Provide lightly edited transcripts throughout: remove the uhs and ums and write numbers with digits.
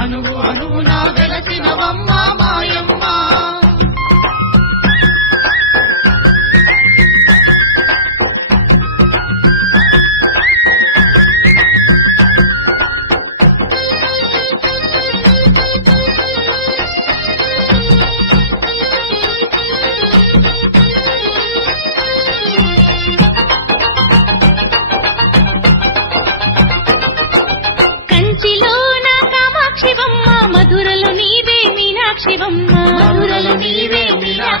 అణువు అణువున వెలసినవమ్మ మాయమ్మ.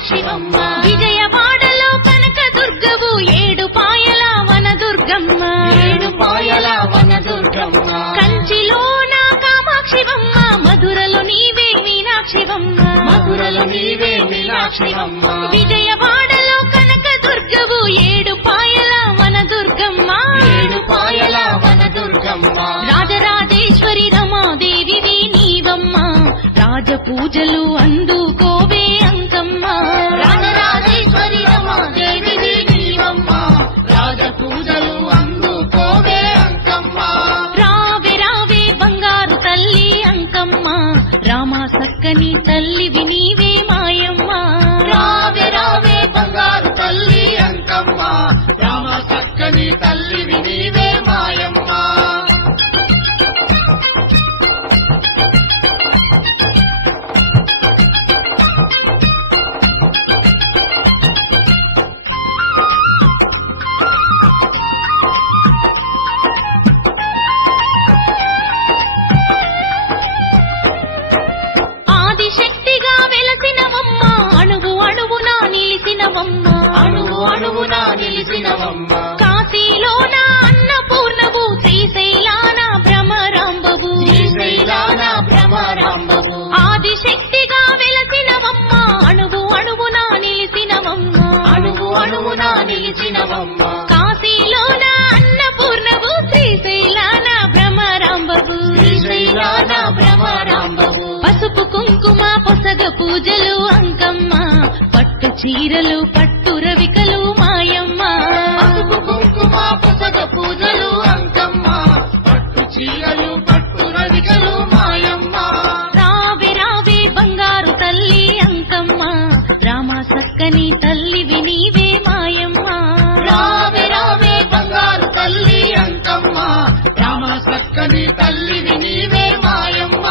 శివమ్మ విజయవాడలో కనక దుర్గవు ఏడు పాయల వన దుర్గమ్మ. ఏడు పాయల వన దుర్గమ్మ. కంచిలోన కామాక్షివమ్మ మధురలో నీవే మీనాక్షివమ్మ. మధురలో నీవే మీనాక్షివమ్మ. విజయవాడలో కనక దుర్గవు ఏడు పాయల వన దుర్గమ్మ. ఏడు పాయల వన దుర్గమ్మ. రాజరాజేశ్వరి రమాదేవివి నీవమ్మ రాజ పూజలు అందుకోవే అంకమ్మ. రాజరాజేశ్వరి రమాదేవివి నీవమ్మ రాజ పూజలు అందుకోవే అంకమ్మ. రావే రావే బంగారు తల్లి అంకమ్మ రామ సక్కని తల్లివి నీవే మాయమ్మ. రావే రావే బంగారు తల్లి అంకమ్మ రామ సక్కని తల్లివి నీవే మాయమ్మ. అణువు అణువున నిలిసినవమ్మ. కాశీలోన అన్నపూర్ణవు శ్రీశైలాన భ్రమరాంబవు. శ్రీశైలాన భ్రమరాంబవు. ఆదిశక్తిగా వెలసినవమ్మ అణువు అణువున నిలిసినవమ్మ. అణువు అణువున నిలిచినవమ్మ. కాశీలోన అన్నపూర్ణవు శ్రీశైలాన భ్రమరాంబవు. శ్రీశైలాన భ్రమరాంబవు. పసుపు కుంకుమ పొసగ పూజలు అంకమ్మ పట్టు చీరలు పట్టు రవికలు మాయమ్మ. పసుపు కుంకుమ పొసగ పూజలు అంకమ్మ పట్టు చీరలు పట్టు రవికలు మాయమ్మ. రావే రావే బంగారు తల్లి అంకమ్మ రామ సక్కని తల్లివి నీవే మాయమ్మ. రావే రావే బంగారు తల్లి అంకమ్మ రామ సక్కని తల్లివి నీవే మాయమ్మ.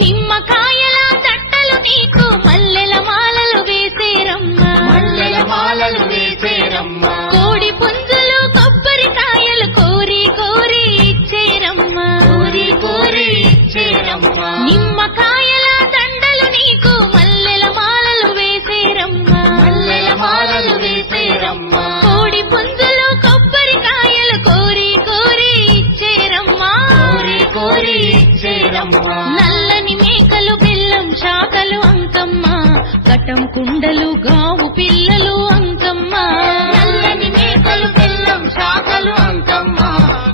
నిమ్మకాయల తట్టలు నీకు మల్లెల మాలలు వేసేరమ్మ. మల్లెల మాలలు వేసేరమ్మ. కోడి పుంజులు కొబ్బరికాయలు కోరి కోరి ఇచ్చేరమ్మ. కోరి కోరి ఇచ్చేరమ్మ. నిమ్మకాయల దండలు నీకు మల్లెల మాలలు వేసేరమ్మ. మల్లెల మాలలు వేసేరమ్మ. కోడి పుంజులు కొబ్బరికాయలు కోరి కోరి ఇచ్చేరమ్మ. కోరి కోరి ఇచ్చేరమ్మ. నల్లని మేకలు బెల్లం శాఖలు అంకమ్మ కటం కుండలు గావు పిల్లలు అంకమ్మ. నల్లని మేకలు బెల్లం శాఖలు అంకమ్మ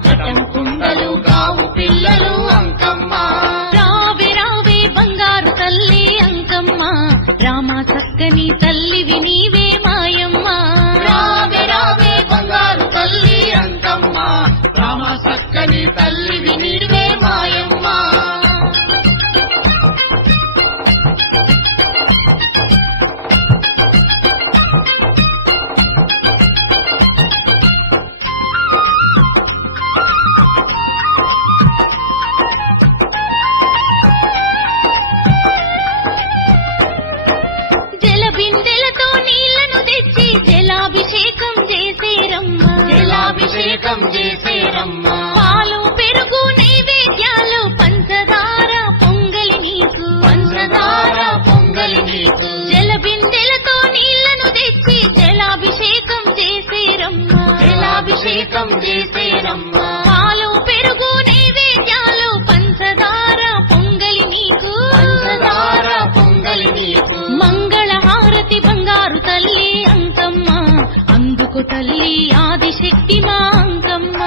కటం కుండలు గావు పిల్లలు అంకమ్మ. రావే రావే బంగారు తల్లి అంకమ్మ రామ సక్కని తల్లివి నీవే మాయమ్మ. రావే రావే బంగారు తల్లి అంకమ్మ రామ సక్కని తల్లివి నీవే మాయమ్మ. జలబిందెలతో నీళ్లను తెచ్చి జలాభిషేకం చేసేరమ్మ. జలాభిషేకం చేసేరమ్మ. పాలు పెరుగు నైవేద్యాలు పంచదార పొంగలి నీకు. పంచదార పొంగలి నీకు. జలబిందెలతో నీళ్లను తెచ్చి జలాభిషేకం చేసేరమ్మ. జలాభిషేకం చేసేరమ్మ. పాలు పెరుగు నైవేద్యాలు పంచదార పొంగలి నీకు. పంచదార పొంగలి నీకు. మంగళ హారతి బంగారు తల్లి అందుకు తల్లి ఆదిశక్తి మా అంకమ్మ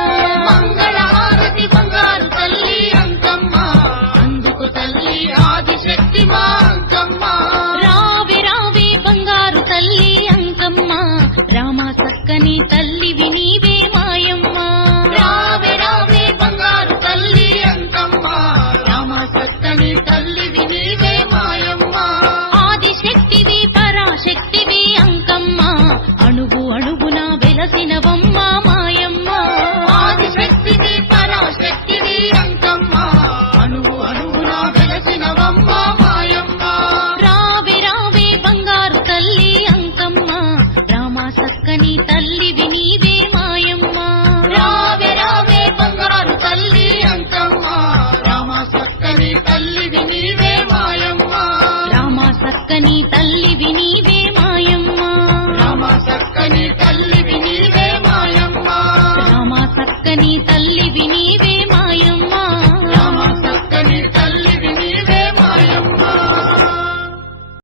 మంగళహారతి బంగారు తల్లి అంకమ్మ అందుకు తల్లి ఆదిశక్తి మా అంకమ్మ రావే రావే బంగారు తల్లి అంకమ్మ రామ సక్కని తల్లివి నీవే మాయమ్మ రావే రావే బంగారు తల్లి అంకమ్మ రామ సక్కని తల్లివి నీవే మాయమ్మ ఆదిశక్తివి పరాశక్తివి అంకమ్మ అణువు అణువున వెలసినవమ్మ మాయమ్మ ఆదిశక్తివి పరాశక్తివి అంకమ్మ అణువు అణువున వెలసినవమ్మ మాయమ్మ రావే రావే బంగారు తల్లి అంకమ్మ రామ సక్కని తల్లివి నీవే మాయమ్మ రావే రావే బంగారు తల్లి అంకమ్మ రామ సక్కని తల్లివి నీవే మాయమ్మ రామ సక్కని తల్లివి